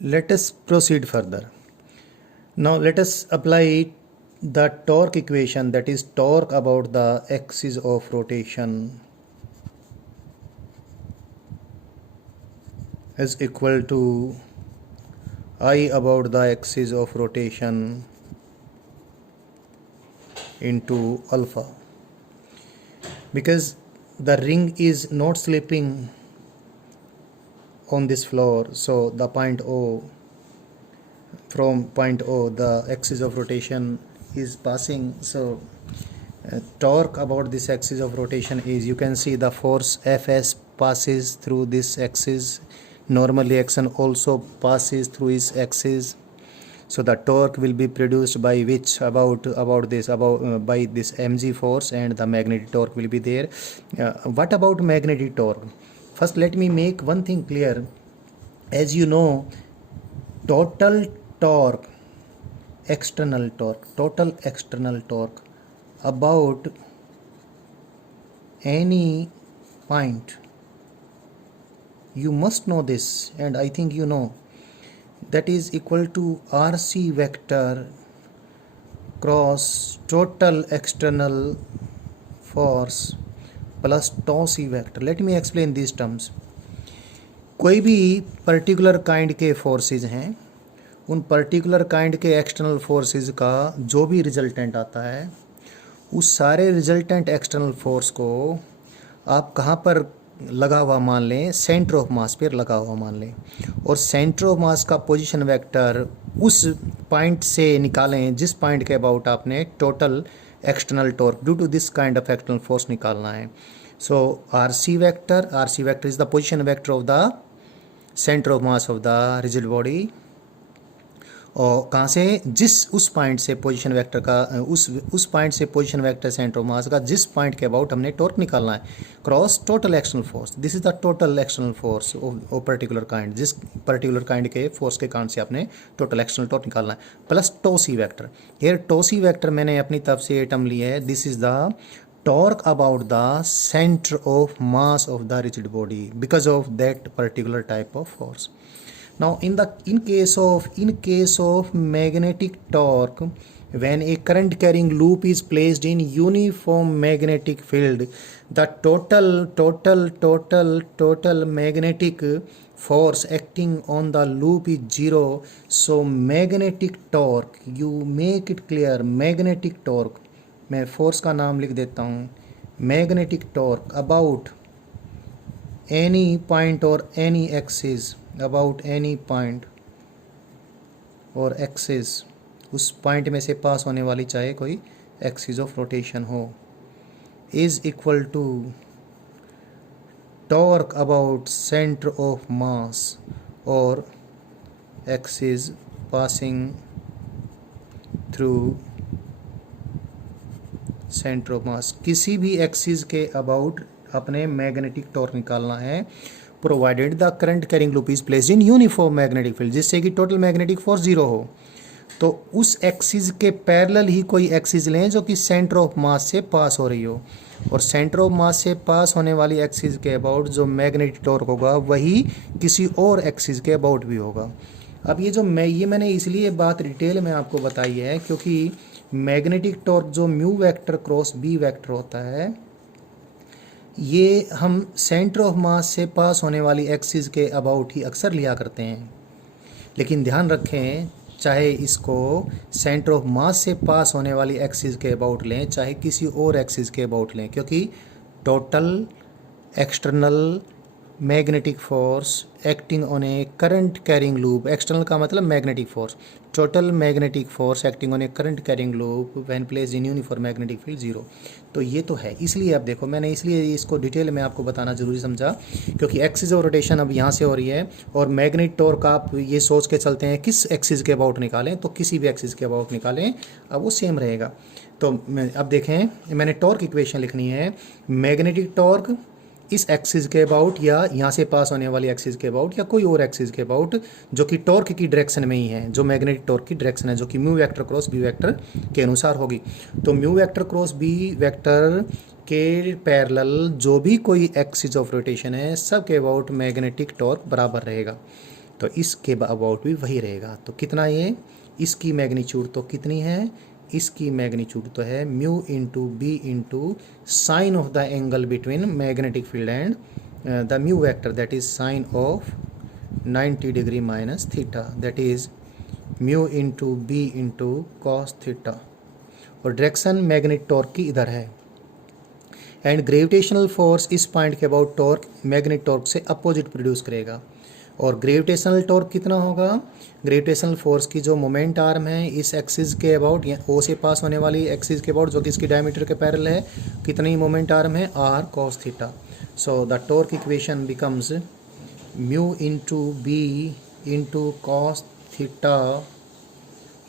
Let us proceed further. Now let us apply the torque equation, that is torque about the axis of rotation is equal to I about the axis of rotation into alpha, because the ring is not slipping on this floor, so the point O, from point O the axis of rotation is passing. So torque about this axis of rotation is, you can see the force Fs passes through this axis. Normally action also passes through its axis. So the torque will be produced by which by this mg force, and the magnetic torque will be there. What about magnetic torque? First let me make one thing clear. As you know, total external torque about any point, you must know this, and I think you know, that is equal to RC vector cross total external force plus tau C vector. Let me explain these terms. कोई भी particular kind के forces हैं, उन particular kind के external forces का जो भी resultant आता है, उस सारे रिजल्टेंट एक्सटर्नल फोर्स को आप कहाँ पर लगा हुआ मान लें, सेंटर ऑफ मास पर लगा हुआ मान लें, और सेंटर ऑफ मास का पोजीशन वेक्टर उस पॉइंट से निकालें जिस पॉइंट के अबाउट आपने total external torque due to this kind of external force निकालना है. सो RC vector is the position vector of the center of mass of the rigid body. और कहाँ से, उस पॉइंट से पोजीशन वेक्टर का उस पॉइंट से position vector centre of mass का जिस पॉइंट के अबाउट हमने टॉर्क निकालना है cross total external force. This is the total external force of particular kind, जिस पर्टिकुलर काइंड के फोर्स के कारण से आपने टोटल एक्सटर्नल टॉर्क निकालना है, plus tau c vector. Here tau c vector मैंने अपनी तरफ से टर्म लिया है. दिस इज द torque about the center of mass of the rigid body because of that particular type of force. Now in case of magnetic torque, when a current carrying loop is placed in uniform magnetic field, the total magnetic force acting on the loop is zero. So magnetic torque, you make it clear, magnetic torque, मैं force का नाम लिख देता हूँ, magnetic torque about any point और any axis, about any point और axis, उस point में से पास होने वाली चाहे कोई एक्सिस ऑफ रोटेशन हो, is equal to torque about centre of mass और axis passing through centre of mass. किसी भी एक्सिस के अबाउट अपने मैग्नेटिक टॉर्क निकालना है, provided the current carrying loop is placed in uniform magnetic field, जिससे कि टोटल मैग्नेटिक फोर्स जीरो हो. तो उस एक्सिस के पैरेलल ही कोई एक्सिस लें जो कि सेंटर ऑफ मास से पास हो रही हो, और सेंटर ऑफ मास से पास होने वाली एक्सिस के अबाउट जो मैग्नेटिक टॉर्क होगा वही किसी और एक्सिस के अबाउट भी होगा. अब ये मैंने इसलिए बात डिटेल में आपको बताई है क्योंकि मैग्नेटिक टॉर्क जो mu vector cross B vector होता है, ये हम सेंटर ऑफ मास से पास होने वाली एक्सिस के अबाउट ही अक्सर लिया करते हैं. लेकिन ध्यान रखें, चाहे इसको सेंटर ऑफ मास से पास होने वाली एक्सिस के अबाउट लें, चाहे किसी और एक्सिस के अबाउट लें, क्योंकि total external magnetic force acting on a current carrying loop, external का मतलब magnetic force, total magnetic force acting on a current carrying loop when placed in uniform magnetic field zero. तो ये तो है, इसलिए आप देखो मैंने इसलिए इसको डिटेल में आपको बताना जरूरी समझा, क्योंकि एक्सिस ऑफ रोटेशन अब यहाँ से हो रही है, और मैग्नेटिक टॉर्क आप ये सोच के चलते हैं किस एक्सिस के अबाउट निकालें, तो किसी भी एक्सिस के अबाउट निकालें, अब वो सेम रहेगा. तो अब देखें, मैंने टॉर्क इक्वेशन लिखनी है, मैग्नेटिक टॉर्क इस एक्सिस के अबाउट या यहाँ से पास होने वाली एक्सिस के अबाउट या कोई और एक्सिस के अबाउट जो कि टॉर्क की डायरेक्शन में ही है, जो मैग्नेटिक टॉर्क की डायरेक्शन है, जो कि mu vector cross B vector के अनुसार होगी. तो mu vector cross B vector के पैरेलल जो भी कोई एक्सिस ऑफ रोटेशन है, सब के अबाउट मैग्नेटिक टॉर्क बराबर रहेगा. तो इसके अबाउट भी वही रहेगा। तो कितना ये, इसकी मैग्नीट्यूड तो कितनी है, इसकी मैग्नीट्यूड तो है mu into B into sine of the angle between magnetic field and the mu vector, that is sine of 90 degree minus theta, that is mu into B into cos theta. और direction magnet torque की इधर है and gravitational force इस point के about torque magnet torque से opposite produce करेगा। और gravitational torque कितना होगा, ग्रेविटेशनल फोर्स की जो मोमेंट आर्म है इस एक्सिस के अबाउट, ओ से पास होने वाली एक्सिस के अबाउट जो कि इसकी डायमीटर के पैरेलल है, कितनी मोमेंट आर्म है, r cos theta. So the torque equation becomes mu into B into cos theta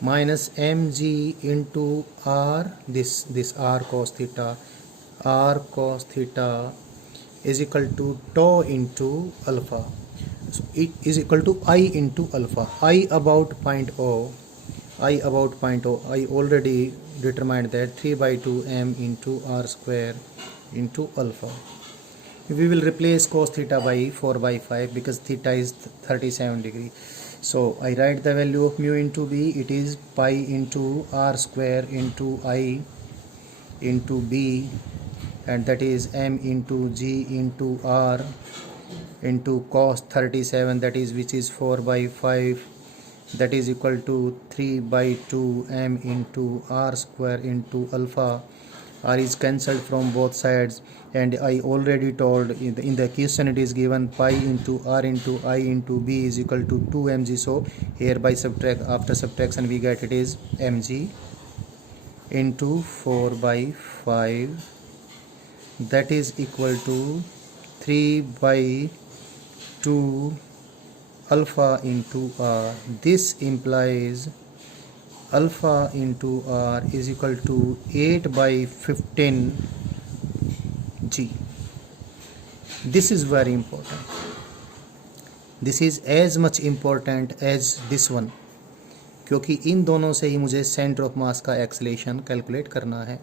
minus m g into r, this r cos theta, r cos theta is equal to tau into alpha. So it is equal to I into alpha. I about point O. I about point O. I already determined that 3 by 2 m into r square into alpha. We will replace cos theta by 4 by 5 because theta is 37 degree. So I write the value of mu into b. It is pi into r square into I into b, and that is m into g into r into cos 37, that is which is 4 by 5, that is equal to 3 by 2 m into r square into alpha. R is cancelled from both sides, and I already told in the question it is given pi into r into I into b is equal to 2 mg. So here by after subtraction we get it is mg into 4 by 5, that is equal to 3 by 2 alpha into r. This implies alpha into r is equal to 8 by 15 g. This is very important. This is as much important as this one, क्योंकि इन दोनों से ही मुझे centre of mass का acceleration calculate करना है।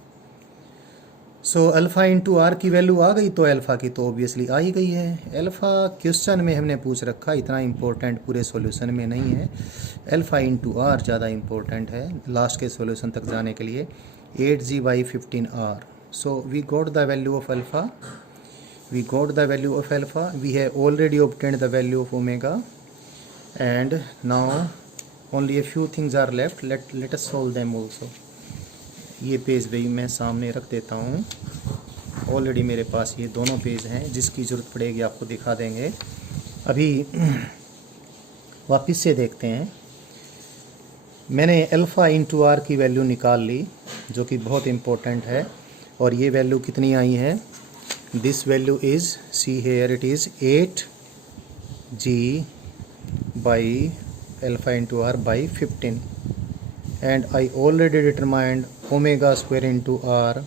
सो alpha into r की value आ गई, तो अल्फ़ा की तो ऑब्वियसली आ ही गई है। अल्फ़ा क्वेश्चन में हमने पूछ रखा, इतना इम्पोर्टेंट पूरे सॉल्यूशन में नहीं है। अल्फ़ा इंटू आर ज़्यादा इम्पोर्टेंट है लास्ट के सॉल्यूशन तक जाने के लिए। 8g by 15r. So we got the value of alpha. We got the value of alpha. We have already obtained the value of omega, and now only a few things are left. Let us solve them also. ये page भी मैं सामने रख देता हूँ। Already मेरे पास ये दोनों पेज हैं, जिसकी ज़रूरत पड़ेगी आपको दिखा देंगे। अभी वापस से देखते हैं। मैंने अल्फ़ा इंटू आर की वैल्यू निकाल ली, जो कि बहुत इम्पोर्टेंट है। और ये वैल्यू कितनी आई है, this value is, see here it is 8g by alpha into r by 15, and I already determined omega square into r.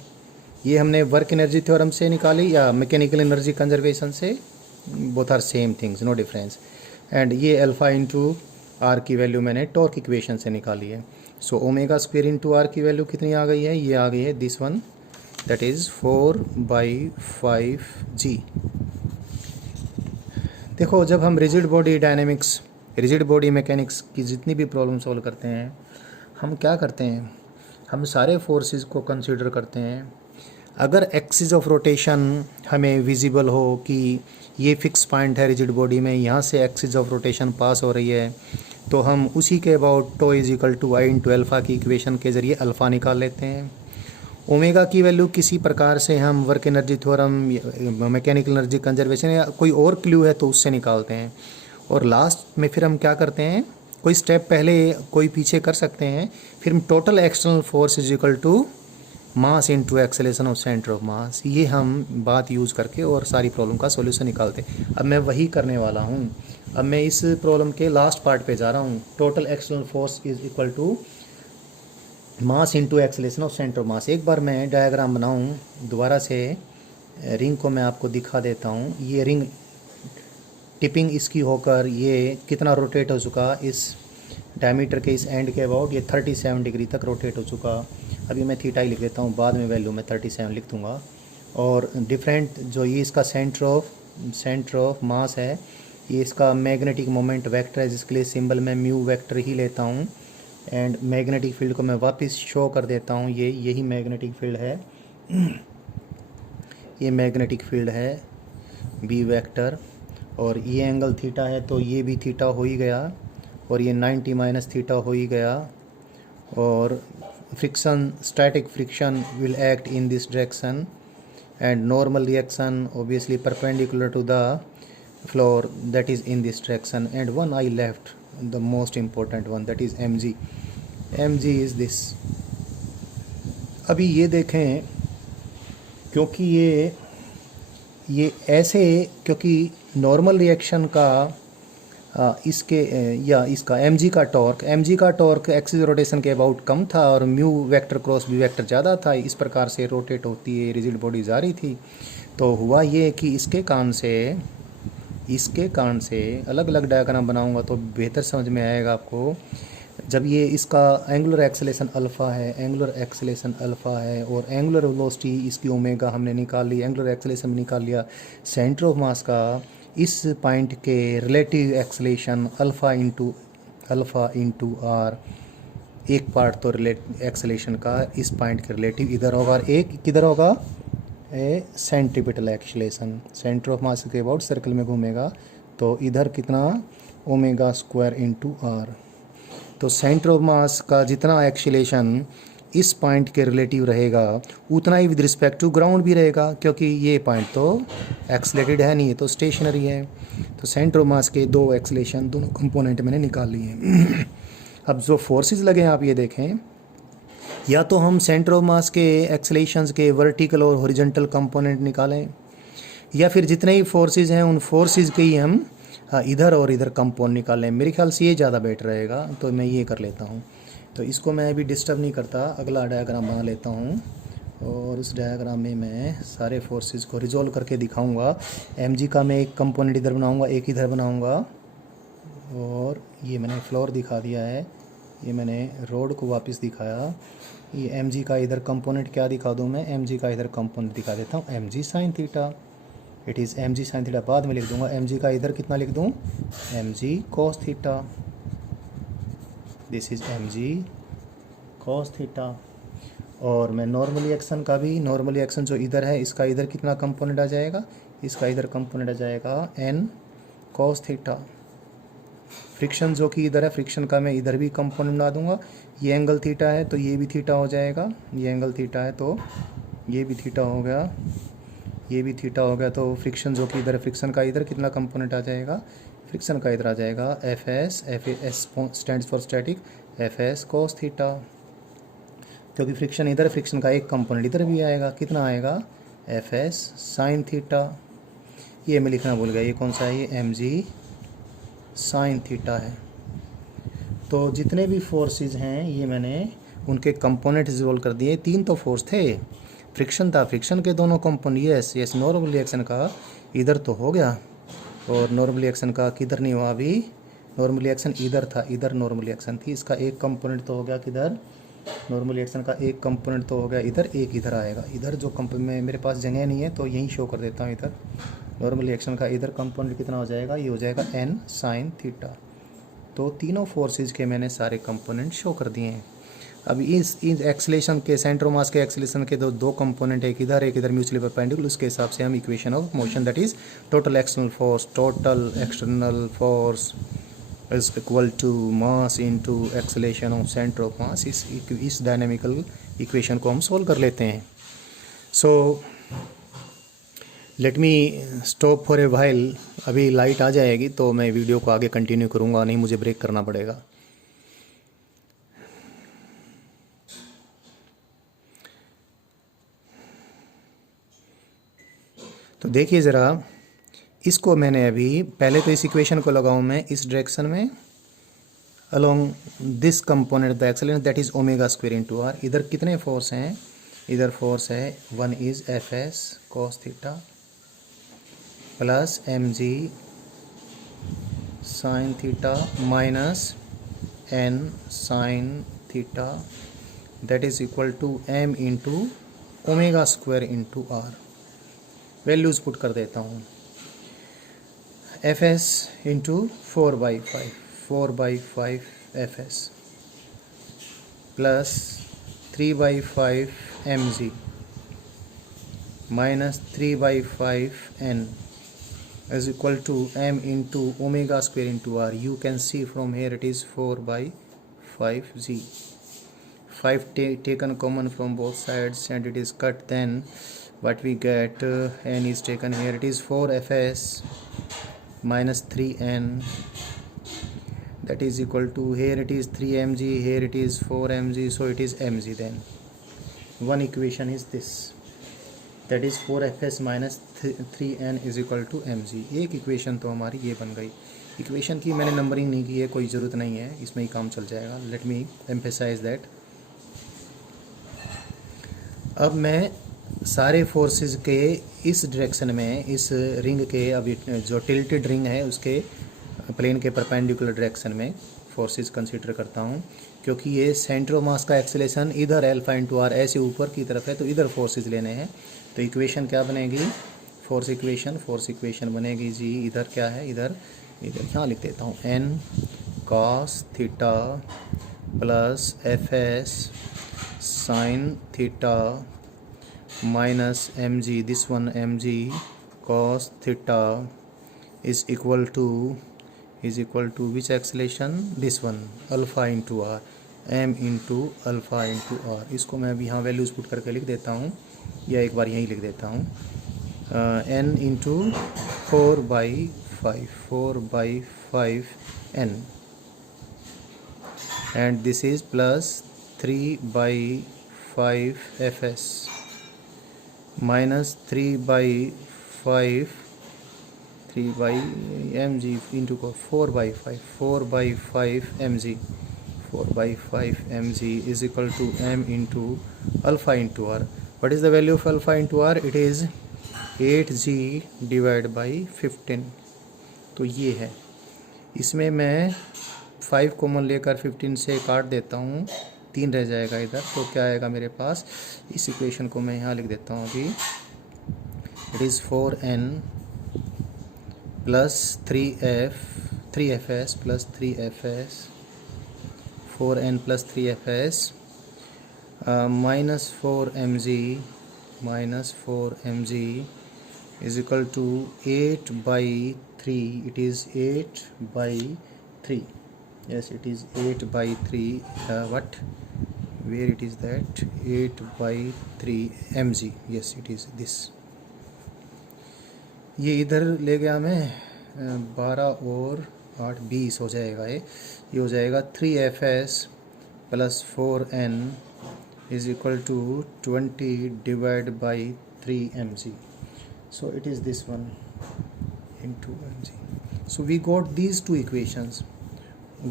ये हमने वर्क एनर्जी थ्योरम से निकाली या मैकेनिकल एनर्जी कंजर्वेशन से, both are same things, no difference. And ये alpha into r की value मैंने torque equation से निकाली है। So omega square into r की वैल्यू कितनी आ गई है, ये आ गई है this one, that is 4 by 5g। देखो, जब हम rigid body dynamics, rigid body mechanics की जितनी भी प्रॉब्लम सॉल्व करते हैं, हम क्या करते हैं, हम सारे फोर्सेस को कंसीडर करते हैं। अगर एक्सिस ऑफ रोटेशन हमें विजिबल हो कि ये फिक्स पॉइंट है रिजिड बॉडी में, यहाँ से एक्सिस ऑफ रोटेशन पास हो रही है, तो हम उसी के about tau is equal to I into alpha की इक्वेशन के ज़रिए अल्फ़ा निकाल लेते हैं। ओमेगा की वैल्यू किसी प्रकार से हम work energy theorem, mechanical energy conservation या कोई और क्लू है तो उससे निकालते हैं। और लास्ट में फिर हम क्या करते हैं, कोई स्टेप पहले कोई पीछे कर सकते हैं, फिर हम total external force is equal to mass into acceleration of centre of mass, ये हम बात यूज़ करके और सारी प्रॉब्लम का सॉल्यूशन निकालते हैं। अब मैं वही करने वाला हूँ। अब मैं इस प्रॉब्लम के लास्ट पार्ट पे जा रहा हूँ। Total external force is equal to mass into acceleration of centre of mass. एक बार मैं डायग्राम बनाऊँ दोबारा से, रिंग को मैं आपको दिखा देता हूँ। ये रिंग टिपिंग इसकी होकर ये कितना रोटेट हो चुका, इस डायमीटर के इस एंड के अबाउट ये 37 डिग्री तक रोटेट हो चुका। अभी मैं थीटा ही लिख देता हूँ, बाद में वैल्यू मैं 37 लिख दूँगा। और डिफरेंट जो ये इसका सेंटर ऑफ मास है, ये इसका मैग्नेटिक मोमेंट वेक्टर है, जिसके लिए सिंबल मैं म्यू वेक्टर ही लेता हूँ। एंड मैग्नेटिक फील्ड को मैं वापस शो कर देता हूँ, यही मैग्नेटिक फील्ड है, ये मैग्नेटिक फील्ड है बी वेक्टर। और ये एंगल थीटा है तो ये भी थीटा हो ही गया, और ये 90 माइनस थीटा हो ही गया। और friction, static friction will act in this direction and normal reaction obviously perpendicular to the floor, that is in this direction. And one I left, the most important one, that is mg. mg is this. अभी ये देखें, क्योंकि ये ऐसे, क्योंकि normal reaction का इसका mg का टॉर्क एक्सिस रोटेशन के अबाउट कम था, और mu vector cross B vector ज़्यादा था। इस प्रकार से रोटेट होती है, रिजिड बॉडी जा रही थी। तो हुआ ये कि इसके कारण से अलग अलग डायग्राम बनाऊंगा तो बेहतर समझ में आएगा आपको। जब ये इसका एंगुलर एक्सेलेरेशन अल्फ़ा है और एंगुलर वेलोसिटी इसकी ओमेगा हमने निकाल ली, एंगुलर एक्सेलेरेशन भी निकाल लिया, सेंटर ऑफ मास का इस पॉइंट के relative acceleration alpha into r, एक पार्ट तो एक्सेलेरेशन का इस पॉइंट के रिलेटिव इधर होगा, और एक किधर होगा, a centripetal acceleration, centre of mass के अबाउट सर्कल में घूमेगा, तो इधर कितना ओमेगा स्क्वायर इंटू आर। तो सेंटर ऑफ मास का जितना एक्सेलेरेशन इस पॉइंट के रिलेटिव रहेगा उतना ही विद रिस्पेक्ट टू ग्राउंड भी रहेगा, क्योंकि ये पॉइंट तो एक्सलेटेड है नहीं, ये तो स्टेशनरी है। तो सेंटर ऑफ मास के दो एक्सेलेरेशन, दोनों कंपोनेंट मैंने निकाल लिए। अब जो फोर्सेस लगे आप ये देखें, या तो हम सेंटर ऑफ मास के एक्सेलेरेशंस के वर्टिकल और हॉरिजॉन्टल कंपोनेंट निकालें, या फिर जितने ही फोर्सेस हैं उन फोर्सेस के ही हम इधर और इधर कंपाउंड निकालें। मेरे ख्याल से ये ज़्यादा बेटर रहेगा, तो मैं ये कर लेता हूँ। तो इसको मैं अभी डिस्टर्ब नहीं करता, अगला डायग्राम बना लेता हूँ, और उस डायग्राम में मैं सारे फोर्सेस को रिजॉल्व करके दिखाऊंगा। mg का मैं एक कंपोनेंट इधर बनाऊंगा, एक इधर बनाऊंगा, और ये मैंने फ्लोर दिखा दिया है, ये मैंने रोड को वापस दिखाया। ये mg का इधर कंपोनेंट क्या दिखा दूँ मैं, mg का इधर कंपोनेंट दिखा देता हूँ, mg sine theta. It is mg sine theta, बाद में लिख दूंगा। mg का इधर कितना लिख दूँ, mg cos theta, this is mg cos theta. और मैं नॉर्मल रिएक्शन का भी, नॉर्मल रिएक्शन जो इधर है इसका इधर कितना कंपोनेंट आ जाएगा, इसका इधर कंपोनेंट आ जाएगा n cos थीटा। फ्रिक्शन जो कि इधर है, फ्रिक्शन का मैं इधर भी कंपोनेंट बना दूंगा। ये एंगल थीटा है तो ये भी थीटा हो जाएगा, ये एंगल थीटा है तो ये भी थीटा हो गया, ये भी थीटा हो गया। तो फ्रिक्शन जो कि इधर है, फ्रिक्शन का इधर कितना कंपोनेंट आ जाएगा, फ्रिक्शन का इधर आ जाएगा F S stands for static, F s cos theta. क्योंकि फ्रिक्शन इधर, फ्रिक्शन का एक कंपोनेंट इधर भी आएगा, कितना आएगा, एफ एस साइन थीटा। ये मैं लिखना भूल गया, ये कौन सा है, ये एम जी साइन थीटा है। तो जितने भी फोर्सेस हैं ये मैंने उनके कंपोनेंट रिजोल्व कर दिए। तीन तो फोर्स थे, फ्रिक्शन था, फ्रिक्शन के दोनों कंपोनेंट, यस नॉर्मल रिएक्शन का इधर तो हो गया, और नॉर्मल रिएक्शन का किधर नहीं हुआ अभी, नॉर्मल रिएक्शन इधर था, इधर नॉर्मल रिएक्शन थी, इसका एक कंपोनेंट तो हो गया किधर, नॉर्मल रिएक्शन का एक कंपोनेंट तो हो गया इधर, एक इधर आएगा। इधर जो में मेरे पास जगह नहीं है तो यहीं शो कर देता हूँ, इधर नॉर्मल रिएक्शन का इधर कंपोनेंट कितना हो जाएगा, ये हो जाएगा n साइन थीटा। तो तीनों फोर्सेज के मैंने सारे कंपोनेंट शो कर दिए हैं। अब इस एक्सेलेरेशन के, सेंटर ऑफ मास के एक्सेलेरेशन के दो कंपोनेंट, एक इधर म्यूचुअली परपेंडिकुलर, उसके हिसाब से हम equation of motion, that is total external force is equal to mass into acceleration of centre of mass, इस डायनेमिकल इक्वेशन को हम सोल्व कर लेते हैं। So let me stop for a while. अभी लाइट आ जाएगी तो मैं वीडियो को आगे कंटिन्यू करूँगा, नहीं मुझे ब्रेक करना पड़ेगा। तो देखिए ज़रा, इसको मैंने अभी पहले तो इस इक्वेशन को लगाऊं मैं इस डायरेक्शन में, along this component the acceleration that is omega square into r. इधर कितने फोर्स हैं, इधर फोर्स है, one is f s cos theta plus m g sine theta minus N sine theta that is equal to m into omega square into r. Values put कर देता हूँ। F s into 4/5 f s plus 3/5 m g minus 3/5 N is equal to m into omega square into r. You can see from here it is 4/5 z. 5 taken common from both sides and it is cut. Then what we get, n is taken here, it is 4fs minus 3n, that is equal to, here it is 3mg, here it is 4mg, so it is mg. Then one equation is this, that is 4fs minus 3n is equal to mg. एक equation तो हमारी ये बन गई. Equation की मैंने numbering नहीं की है, कोई ज़रूरत नहीं है, इसमें ही काम चल जाएगा. Let me emphasise that. अब मैं सारे फोर्सेस के इस डायरेक्शन में, इस रिंग के, अभी जो टिल्टेड रिंग है उसके प्लेन के परपेंडिकुलर डायरेक्शन में फोर्सेस कंसीडर करता हूँ, क्योंकि ये सेंटर ऑफ मास का एक्सेलेरेशन इधर अल्फा इंटू आर ऐसे ऊपर की तरफ है, तो इधर फोर्सेस लेने हैं. तो इक्वेशन क्या बनेगी, फोर्स इक्वेशन बनेगी जी. इधर क्या है, इधर यहाँ लिख देता हूँ, N cos theta plus f s sine theta minus m g, this one m g cos theta is equal to which acceleration, this one alpha into r, m into alpha into r. इसको मैं अभी यहाँ values put करके लिख देता हूँ, या एक बार यहीं लिख देता हूँ. n into 4/5 n, and this is plus 3/5 f s minus 3/5 m g into 4/5 m g, 4/5 m g is equal to m into alpha into r. What is the value of alpha into r? It is 8g divided by 15. तो ये है. इसमें मैं 5 common लेकर 15 से काट देता हूँ, 3 रह जाएगा इधर. तो क्या आएगा मेरे पास, इस इक्वेशन को मैं यहाँ लिख देता हूँ अभी. It is 4n plus 3fs plus 3fs, 4n plus 3fs minus 4mg is equal to 8/3. It is 8/3. Yes, it is 8/3. What? Where it is that? 8/3 mg. Yes, it is this. ये इधर ले गया मैं, 12 और 8 20 हो जाएगा. ये हो जाएगा 3fs plus 4n is equal to 20 divided by 3 mg. So it is this one into mg. So we got these two equations.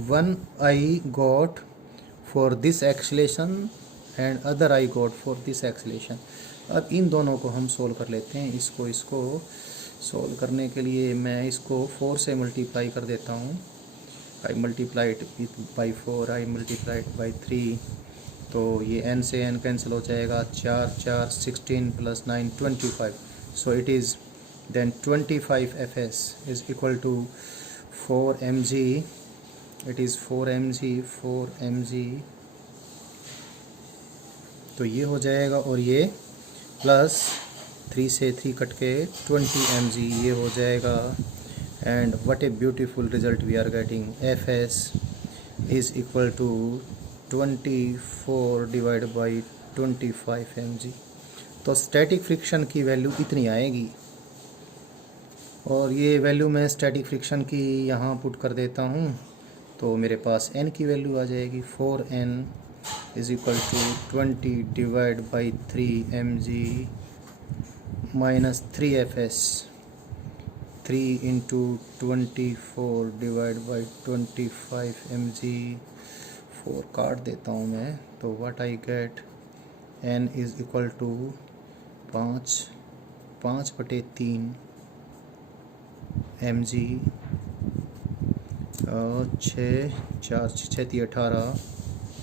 One I got for this acceleration and other I got for this acceleration. अब इन दोनों को हम solve कर लेते हैं. इसको solve करने के लिए मैं इसको 4 से मल्टीप्लाई कर देता हूँ. I multiplied it by 4, I multiplied by 3. तो ये n से n कैंसिल हो जाएगा, 4 16 plus 9 25. So it is then 25 fs is equal to 4 mg. It is 4 mg. तो ये हो जाएगा, और ये प्लस 3 से 3 कट के 20 mg ये हो जाएगा. And what a beautiful result we are getting. fs is equal to 24 divide by 25 mg. तो स्टैटिक फ्रिक्शन की वैल्यू इतनी आएगी, और ये वैल्यू मैं स्टैटिक फ्रिक्शन की यहाँ पुट कर देता हूँ. तो मेरे पास n की वैल्यू आ जाएगी, 4n is equal to 20 divide by 3 mg minus 3fs, 3 into 24 divide by 25 mg. 4 काट देता हूँ मैं, तो what I get, n is equal to 5/3 mg, 6 × 18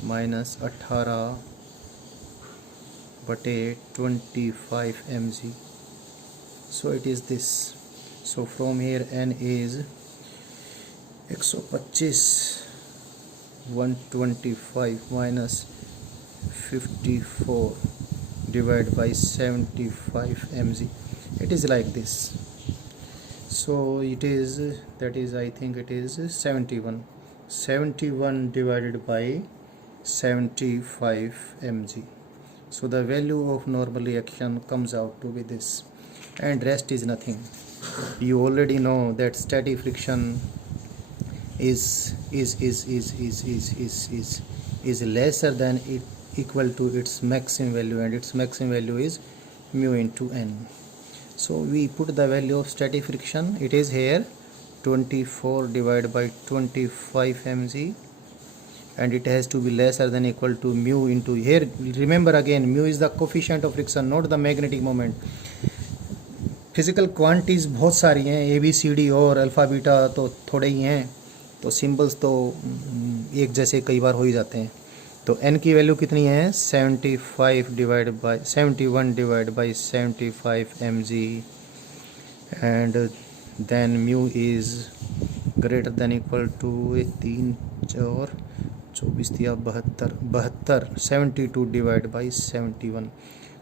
minus 18/25 mg. So it is this. So from here n is 125 125 minus 54 divided by 75 mg. It is like this. So it is, that is, I think it is 71 divided by 75 mg. So the value of normal reaction comes out to be this, and rest is nothing. You already know that static friction is lesser than it equal to its maximum value, and its maximum value is mu into n. So we put the value of static friction. It is here 24 divided by 25 mg, and it has to be lesser than equal to mu into, here remember again, mu is the coefficient of friction, not the magnetic moment. Physical quantities बहुत सारी हैं, A B C D और alpha beta तो थोड़े ही हैं, तो symbols तो एक जैसे कई बार हो ही जाते हैं. तो n की वैल्यू कितनी है? 71 divide by 75 mg, and then mu is greater than equal to 3 और 24 दिया 72 72 divide by 71.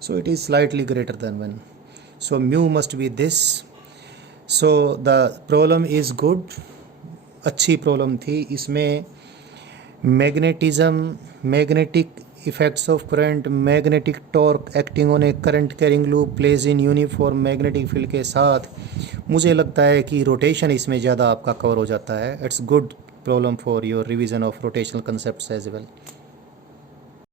So it is slightly greater than 1. So mu must be this. So the problem is good. अच्छी problem थी. इसमें magnetic effects of current, magnetic torque acting on a current carrying loop placed in uniform magnetic field के साथ मुझे लगता है कि rotation इसमें ज़्यादा आपका कवर हो जाता है. It's good problem for your revision of rotational concepts as well.